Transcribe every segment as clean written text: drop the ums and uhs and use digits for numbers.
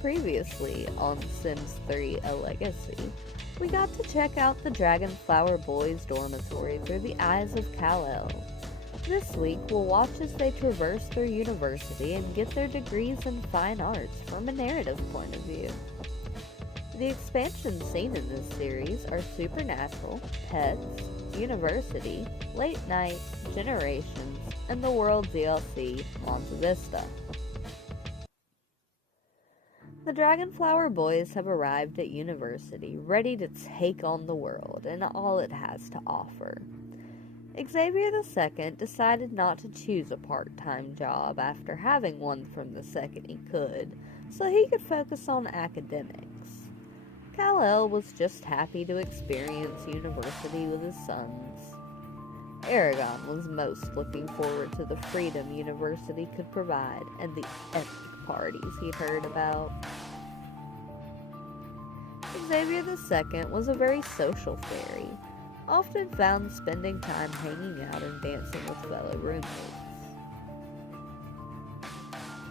Previously on Sims 3: A Legacy, we got to check out the DragonFlower Boys' dormitory through the eyes of Kal-El. This week, we'll watch as they traverse their university and get their degrees in fine arts from a narrative point of view. The expansions seen in this series are Supernatural, Pets, University, Late Night, Generations, and the World DLC, Monte Vista. The DragonFlower Boys have arrived at University, ready to take on the world and all it has to offer. Xavier II decided not to choose a part-time job after having one from the second he could, so he could focus on academics. Kal-El was just happy to experience university with his sons. Aragon was most looking forward to the freedom university could provide and the epic parties he'd heard about. Xavier II was a very social fairy, often found spending time hanging out and dancing with fellow roommates.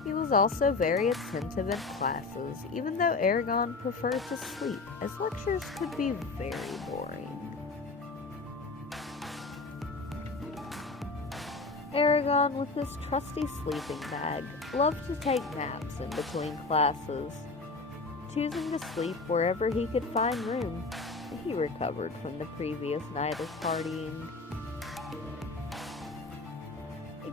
He was also very attentive in classes, even though Aragon preferred to sleep, as lectures could be very boring. Aragon, with his trusty sleeping bag, loved to take naps in between classes, choosing to sleep wherever he could find room. He recovered from the previous night of partying.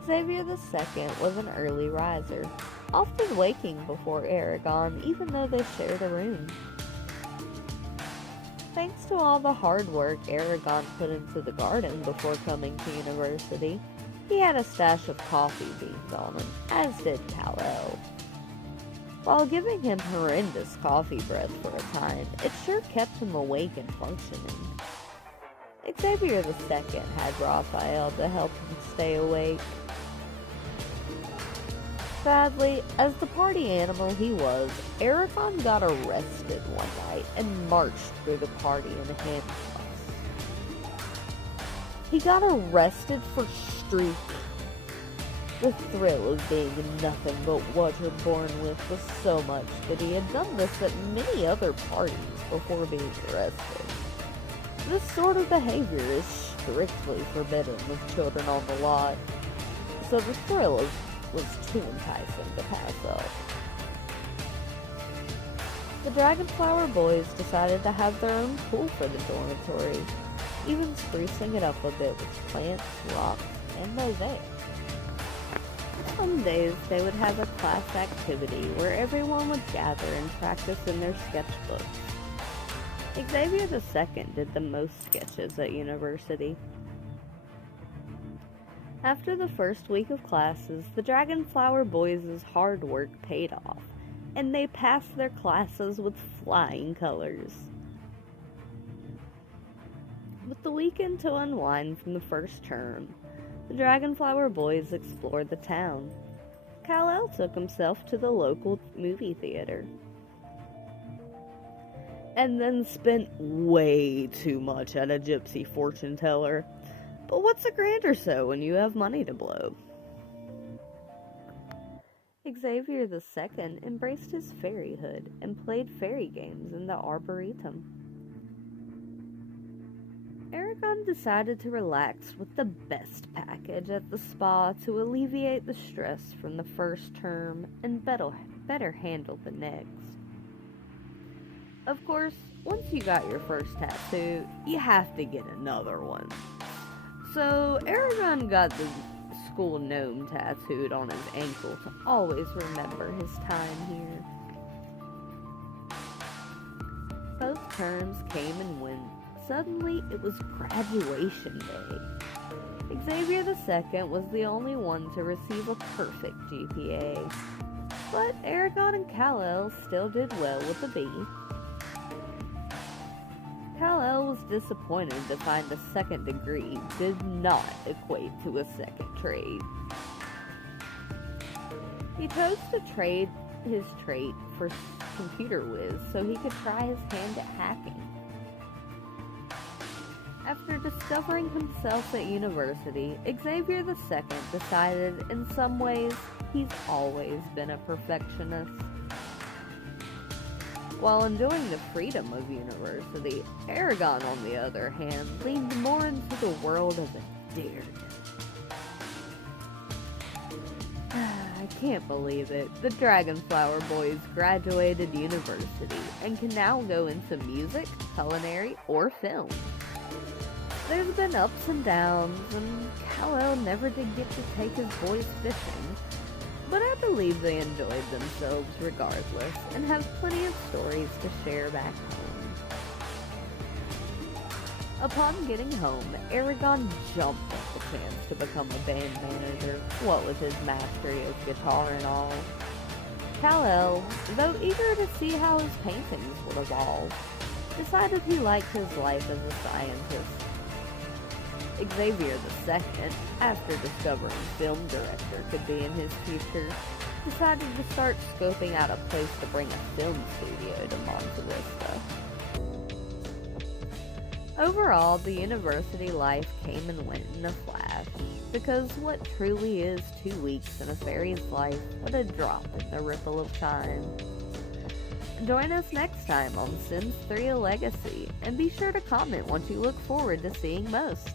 Xavier II was an early riser, often waking before Aragon even though they shared a room. Thanks to all the hard work Aragon put into the garden before coming to university, he had a stash of coffee beans on him, as did Kal-El. While giving him horrendous coffee breath for a time, it sure kept him awake and functioning. Xavier II had Raphael to help him stay awake. Sadly, as the party animal he was, Aragon got arrested one night and marched through the party in handcuffs. He got arrested for streaking. The thrill of being nothing but what you're born with was so much that he had done this at many other parties before being arrested. This sort of behavior is strictly forbidden with children on the lot, so the thrill was too enticing to pass up. The DragonFlower Boys decided to have their own pool for the dormitory, even sprucing it up a bit with plants, rocks, and mosaics. Some days they would have a class activity where everyone would gather and practice in their sketchbooks. Xavier II did the most sketches at university. After the first week of classes, the DragonFlower Boys' hard work paid off, and they passed their classes with flying colors. With the weekend to unwind from the first term, the DragonFlower Boys explored the town. Kal-El took himself to the local movie theater, and then spent way too much at a gypsy fortune teller. But what's a grand or so when you have money to blow? Xavier II embraced his fairyhood and played fairy games in the Arboretum. Aragon decided to relax with the best package at the spa to alleviate the stress from the first term and better handle the next. Of course, once you got your first tattoo, you have to get another one. So Aragon got the school gnome tattooed on his ankle to always remember his time here. Both terms came and went. Suddenly, it was graduation day. Xavier II was the only one to receive a perfect GPA, but Aragon and Kal-El still did well with a B. Kal-El was disappointed to find a second degree did not equate to a second trade. He chose to trade his trait for computer whiz so he could try his hand at hacking. After discovering himself at university, Xavier II decided in some ways he's always been a perfectionist. While enjoying the freedom of university, Aragon, on the other hand, leaned more into the world of endearment. I can't believe it. The DragonFlower boys graduated university and can now go into music, culinary, or film. There's been ups and downs, and Kal-El never did get to take his boys fishing, but I believe they enjoyed themselves regardless and have plenty of stories to share back home. Upon getting home, Aragon jumped at the chance to become a band manager, what with his mastery of guitar and all. Kal-El, though eager to see how his paintings would evolve, decided he liked his life as a scientist. Xavier II, after discovering film director could be in his future, decided to start scoping out a place to bring a film studio to Monte Vista. Overall, the university life came and went in a flash, because what truly is 2 weeks in a fairy's life but a drop in the ripple of time. Join us next time on Sims 3: A Legacy, and be sure to comment what you look forward to seeing most.